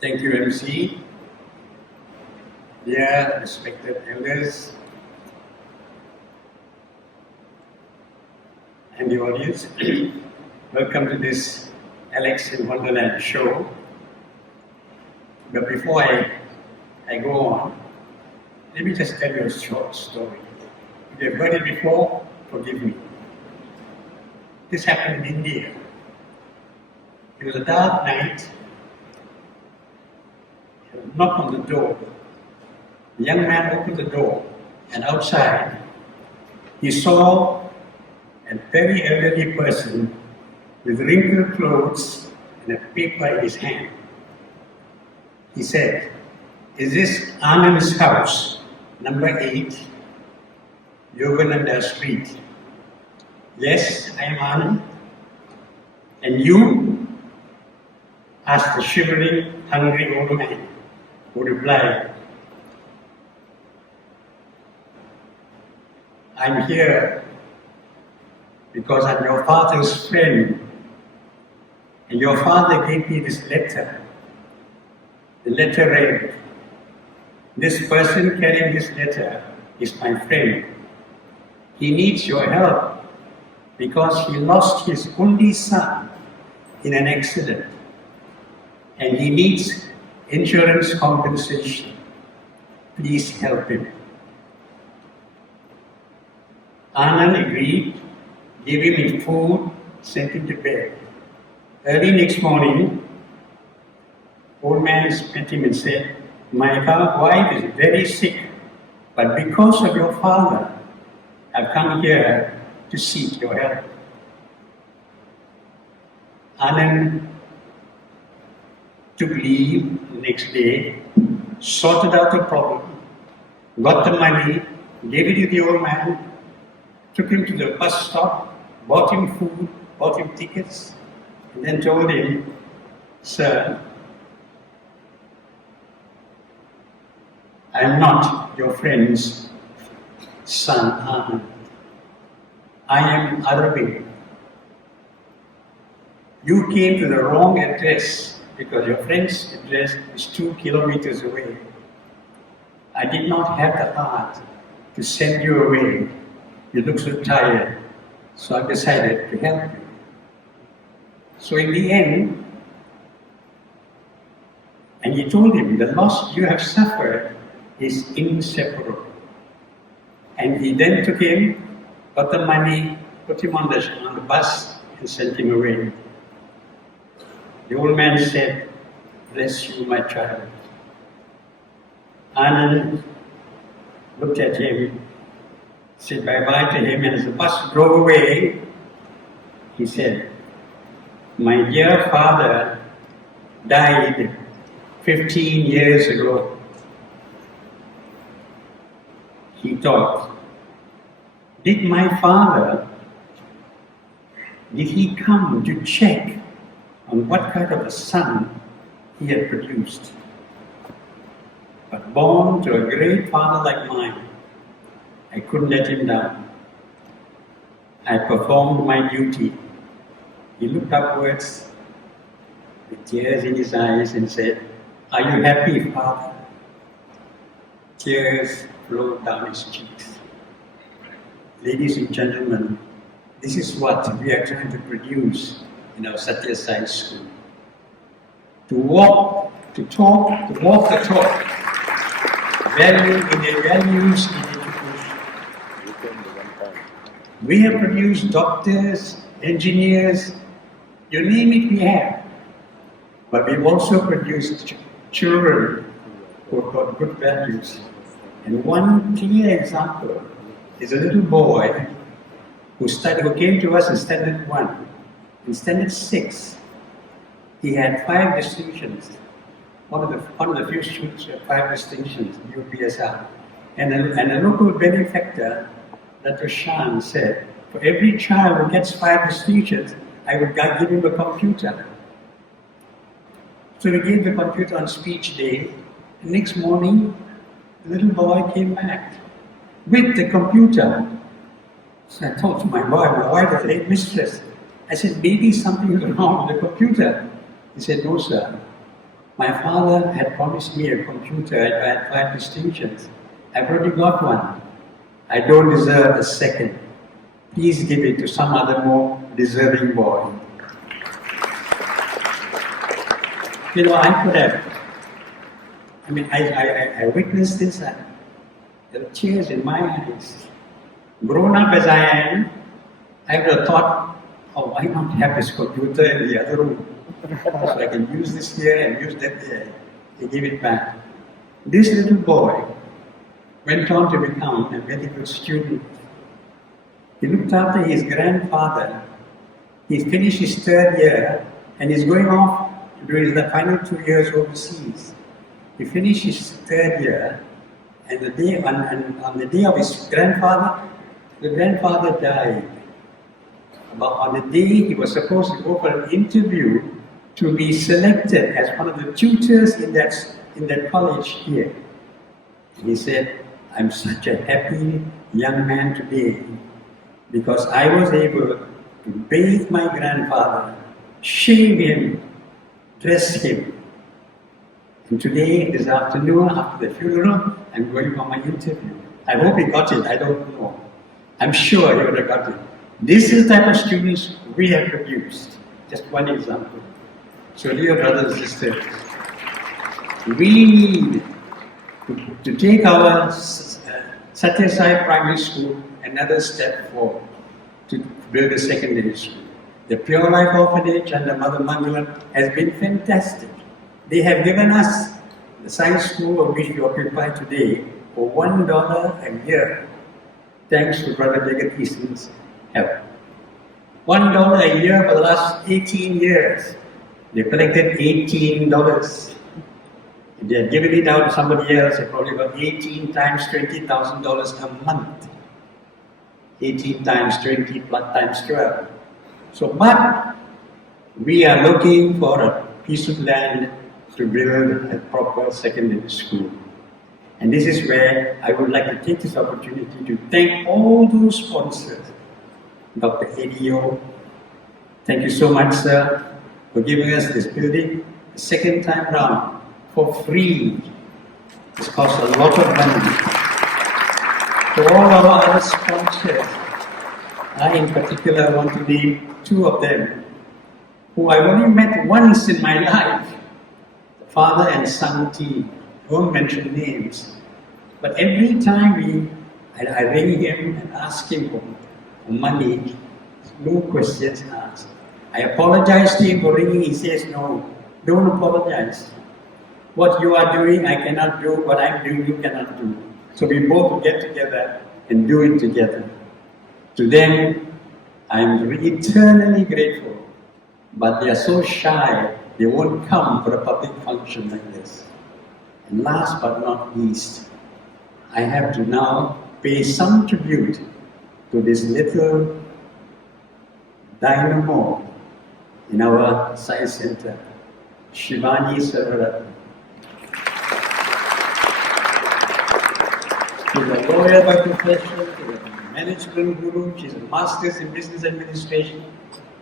Thank you, MC. Dear respected elders and the audience, welcome to this Alex in Wonderland show. But before I go on, let me just tell you a short story. If you've heard it before, forgive me. This happened in India. It was a dark night. A knock on the door. The young man opened the door, and outside he saw a very elderly person with wrinkled clothes and a paper in his hand. He said, "Is this Anand's house, number 8, Yogananda Street?" "Yes, I am Anand." "And you?" asked the shivering, hungry old man, who replied, "I'm here because I'm your father's friend, and your father gave me this letter." The letter read, "This person carrying this letter is my friend. He needs your help because he lost his only son in an accident, and he needs insurance compensation. Please help him." Anand agreed, gave him his food, sent him to bed. Early next morning, old man met him and said, "My wife is very sick, but because of your father, I've come here to seek your help." Anand took leave the next day, sorted out the problem, got the money, gave it to the old man, took him to the bus stop, bought him food, bought him tickets, and then told him, "Sir, I am not your friend's son, Anand. I am Aravind. You came to the wrong address because your friend's address is 2 kilometers away. I did not have the heart to send you away. You look so tired, so I decided to help you." So in the end, and he told him, "The loss you have suffered is inseparable." And he then took him, got the money, put him on the bus, and sent him away. The old man said, "Bless you, my child." Anand looked at him, said bye-bye to him, and as the bus drove away, he said, "My dear father died 15 years ago." He thought, did my father, did he come to check on what kind of a son he had produced? But born to a great father like mine, I couldn't let him down. I performed my duty. He looked upwards with tears in his eyes and said, "Are you happy, Father?" Tears flowed down his cheeks. Ladies and gentlemen, this is what we are trying to produce in our Sathya Sai School. To walk the talk, value in the values in education. We have produced doctors, engineers, you name it we have. But we've also produced children who have got good values. And one clear example is a little boy who came to us in Standard 1. In Standard 6, he had 5 distinctions. One of the few students who had 5 distinctions, UPSR. And a local benefactor, Dr. Shan, said, "For every child who gets 5 distinctions, I would give him a computer." So we gave the computer on speech day. The next morning, the little boy came back with the computer. So I told to my wife, I said, "Hey, mistress," I said, "maybe something is wrong with the computer." He said, "No, sir. My father had promised me a computer. I had 5 distinctions. I've already got one. I don't deserve a second. Please give it to some other more deserving boy. You know, I could have. I mean, I witnessed this. There are tears in my eyes. Grown up as I am, I would have thought, oh, why not have this computer in the other room? So I can use this here and use that there. They give it back. This little boy went on to become a very good student. He looked after his grandfather. He finished his 3rd year and he's going off to do his final 2 years overseas. He finished his 3rd year, and on the day of his grandfather, the grandfather died. But on the day he was supposed to go for an interview to be selected as one of the tutors in that college here. And he said, I'm such a happy young man today because I was able to bathe my grandfather, shave him, dress him. And today, this afternoon, after the funeral, I'm going for my interview. I hope he got it, I don't know. I'm sure he would have got it. This is the type of students we have produced. Just one example. So dear brothers and sisters, we need to take our Sathya Sai Primary School another step forward to build a secondary school. The Pure Life Orphanage under Mother Mangalam has been fantastic. They have given us the science school of which we occupy today for $1 a year, thanks to Brother Jegatheva's help. $1 a year for the last 18 years. They collected $18. If they had given it out to somebody else, they probably got 18 times $20,000 a month. 18 times 20 plus times 12. So, but we are looking for a piece of land to build a proper secondary school. And this is where I would like to take this opportunity to thank all those sponsors. Dr. ADO, thank you so much, sir, for giving us this building the second time round for free. This costs a lot of money. To all our other sponsors, I in particular want to name 2 of them, who I've only met once in my life. The father and son team. I won't mention names. But every time I ring him and ask him for money, no questions asked. I apologize to him for ringing, he says, no, don't apologize. What you are doing, I cannot do. What I'm doing, you cannot do. So we both get together and do it together. To them, I'm eternally grateful. But they are so shy, they won't come for a public function like this. And last but not least, I have to now pay some tribute to this little dynamo in our science center, Shivani Sarvaratna. She's a lawyer by profession, she's a management guru, she's a master's in business administration,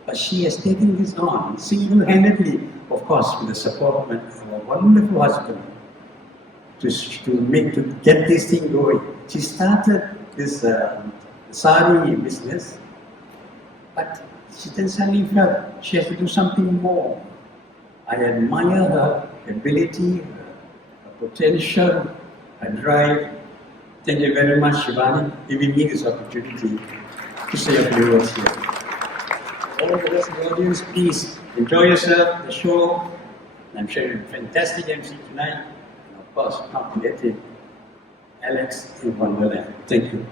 but she has taken this on single-handedly, of course, with the support of a wonderful husband, to get this thing going. She started this sari business, but she then suddenly felt she has to do something more. I admire her ability, her potential, her drive. Thank you very much, Shivani, giving me this opportunity to say a few words here. All the rest of the audience, please enjoy yourself, the show. I'm sure you're a fantastic MC tonight. And of course, not forgetting Alex in Wonderland. Thank you.